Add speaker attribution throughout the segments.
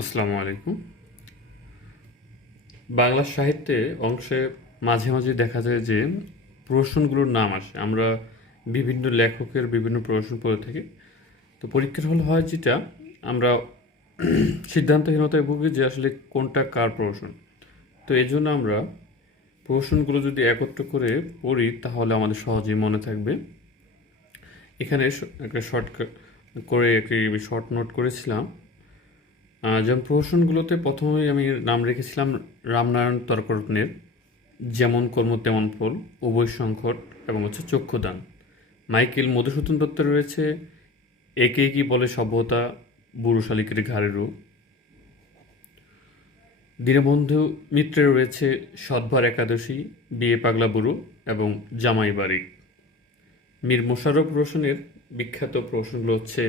Speaker 1: আসসালামু আলাইকুম। বাংলা সাহিত্যে অংশে মাঝে মাঝে দেখা যায় যে প্রশ্নগুলোর নাম আসে। আমরা বিভিন্ন লেখকের বিভিন্ন প্রশ্ন পড়ে থাকি। তো পরীক্ষার হল হয় যেটা, আমরা সিদ্ধান্তহীনতায় ভুগি যে আসলে কোনটা কার প্রশ্ন। তো এই জন্য আমরা প্রশ্নগুলো যদি একত্র করে পড়ি, তাহলে আমাদের সহজেই মনে থাকবে। এখানে একটা শর্ট করে একটি শর্ট নোট করেছিলাম। যেমন প্রহসনগুলোতে প্রথমেই আমি নাম রেখেছিলাম রামনারায়ণ তর্করত্নের, যেমন কর্ম তেমন ফল, উভয় সংকট এবং হচ্ছে চক্ষুদান। মাইকেল মধুসূদন দত্ত রয়েছে, একে কি বলে সভ্যতা, বুড়ো শালিকের ঘাড়েরও দীনবন্ধু মিত্রের রয়েছে সদ্ভার একাদশী, বিয়ে পাগলা বুড়ো এবং জামাই বাড়ি। মীর মোশাররফ রোশনের বিখ্যাত প্রশ্নগুলো হচ্ছে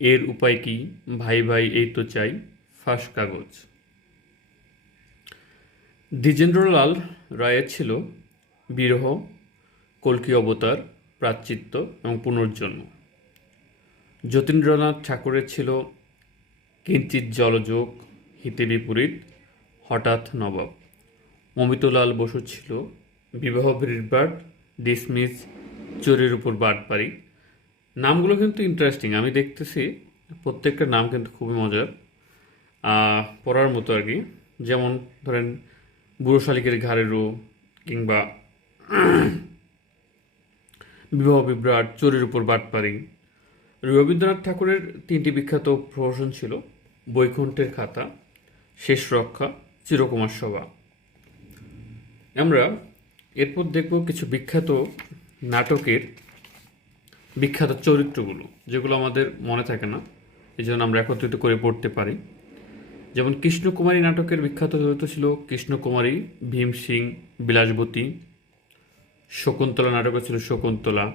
Speaker 1: এর উপায় কি? ভাই ভাই, এই তো চাই, ফাঁস কাগজ। দ্বিজেন্দ্রলাল রায়ের ছিল বিরহ, কল্কি অবতার, প্রাচ্চিত্য এবং পুনর্জন্ম। যতীন্দ্রনাথ ঠাকুরের ছিল কিঞ্চিত জলযোগ, হিতে বিপরীত, হঠাৎ নবাব। অমিতলাল বসু ছিল বিবাহ ভিড়বাট ডিসমিস, চোরের উপর বাটপারি। নামগুলো কিন্তু ইন্টারেস্টিং আমি দেখতেছি প্রত্যেকটা নাম কিন্তু খুবই মজার। পড়ার মতো আর কি। যেমন ধরেন, বুড়ো শালিকের ঘাড়েরও কিংবা বিবাহ বিভ্রাট, চোরের উপর বাটপারি। রবীন্দ্রনাথ ঠাকুরের তিনটি বিখ্যাত প্রহসন ছিল, বৈকুণ্ঠের খাতা, শেষ রক্ষা, চিরকুমার সভা। আমরা এরপর দেখব কিছু বিখ্যাত নাটকের বিখ্যাত চরিত্রগুলো, যেগুলো আমাদের মনে থাকে না, এই জন্য আমরা একত্রিত করে পড়তে পারি। যেমন কৃষ্ণকুমারী নাটকের বিখ্যাত চরিত্র ছিল কৃষ্ণকুমারী, ভীম সিং, বিলাসবতী। শকুন্তলা নাটকে ছিল শকুন্তলা।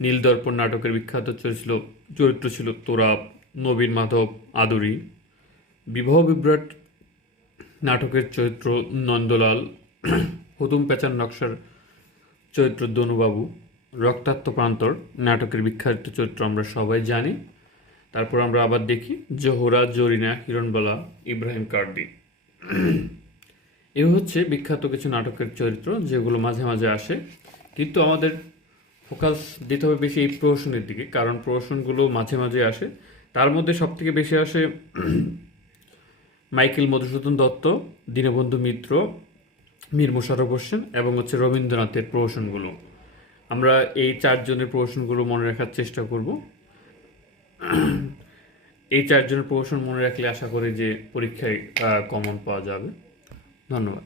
Speaker 1: নীলদর্পণ নাটকের বিখ্যাত চরিত্র ছিল চরিত্র ছিল তোরাব, নবীন মাধব, আদুরি। বিবাহ বিভ্রাট নাটকের চরিত্র নন্দলাল হুতুম পেঁচার নকশার চরিত্র দনুবাবু। রক্তাক্ত প্রান্তর নাটকের বিখ্যাত চরিত্র আমরা সবাই জানি। তারপর আমরা আবার দেখি জোহরা, জরিনা, হিরণবালা, ইব্রাহিম কার্ডি। এ হচ্ছে বিখ্যাত কিছু নাটকের চরিত্র যেগুলো মাঝে মাঝে আসে। কিন্তু আমাদের ফোকাস দিতে হবে বেশি এই প্রহসনের দিকে, কারণ প্রহসনগুলো মাঝে মাঝে আসে। তার মধ্যে সবথেকে বেশি আসে মাইকেল মধুসূদন দত্ত, দীনবন্ধু মিত্র, মীর মোশাররফ হোসেন এবং হচ্ছে রবীন্দ্রনাথের প্রহসনগুলো। আমরা এই চারজনের প্রশ্নগুলো মনে রাখার চেষ্টা করব। এই চারজনের প্রশ্ন মনে রাখলে আশা করি যে পরীক্ষায় কমন পাওয়া যাবে। ধন্যবাদ।